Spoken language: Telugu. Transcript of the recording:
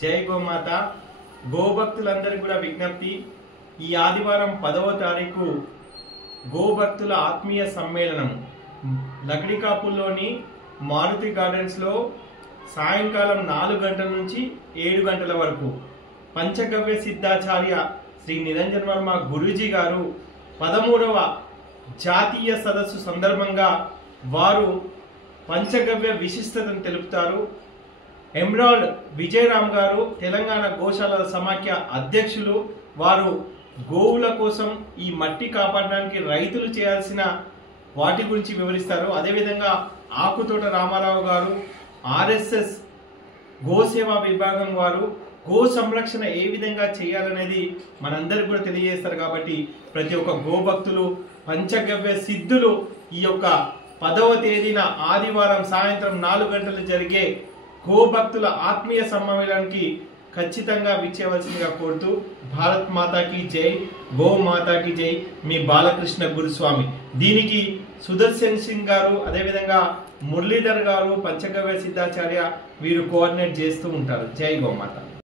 జై గోమాత. గోభక్తులందరికీ కూడా విజ్ఞప్తి, ఈ ఆదివారం 10వ తారీఖు గోభక్తుల ఆత్మీయ సమ్మేళనం లకడికాపుల్లోని మారుతి గార్డెన్స్లో సాయంకాలం 4 గంటల నుంచి 7 గంటల వరకు పంచగవ్య సిద్ధాచార్య శ్రీ నిరంజన్ వర్మ గురూజీ గారు 13వ జాతీయ సదస్సు సందర్భంగా వారు పంచగవ్య విశిష్టతను తెలుపుతారు. ఎమరాల్డ్ విజయరామ్ గారు తెలంగాణ గోశాలల సమాఖ్య అధ్యక్షులు. వారు గోవుల కోసం ఈ మట్టి కాపాడడానికి రైతులు చేయాల్సిన వాటి గురించి వివరిస్తారు. అదేవిధంగా ఆకుతోట రామారావు గారు ఆర్ఎస్ఎస్ గోసేవా విభాగం వారు గో సంరక్షణ ఏ విధంగా చేయాలనేది మనందరికి కూడా తెలియజేస్తారు. కాబట్టి ప్రతి ఒక్క గోభక్తులు పంచగవ్య సిద్ధులు ఈ యొక్క 10వ తేదీన ఆదివారం సాయంత్రం 4 గంటలు జరిగే గోభక్తుల ఆత్మీయ సమ్మేళనానికి ఖచ్చితంగా విచ్చేయవలసిందిగా కోరుతూ భారత్ మాతాకి జై, గో మాతాకి జై, మీ బాలకృష్ణ గురుస్వామి. దీనికి సుదర్శన్ సింగ్ గారు, అదేవిధంగా మురళీధర్ గారు, పంచగవ్య సిద్ధాచార్య వీరు కోఆర్డినేట్ చేస్తూ ఉంటారు. జై గోమాత.